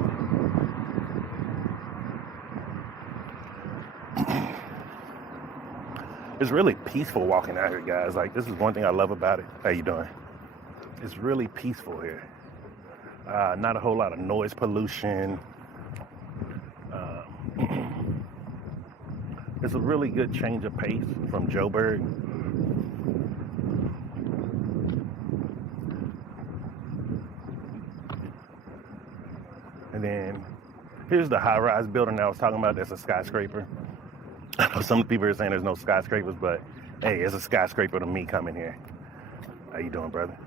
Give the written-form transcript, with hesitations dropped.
brother. It's really peaceful walking out here, guys. Like, this is one thing I love about it. How you doing? It's really peaceful here. Not a whole lot of noise pollution. It's a really good change of pace from Joburg. And then here's the high-rise building I was talking about. That's a skyscraper. I know some people are saying there's no skyscrapers, but hey, it's a skyscraper to me coming here. How you doing, brother?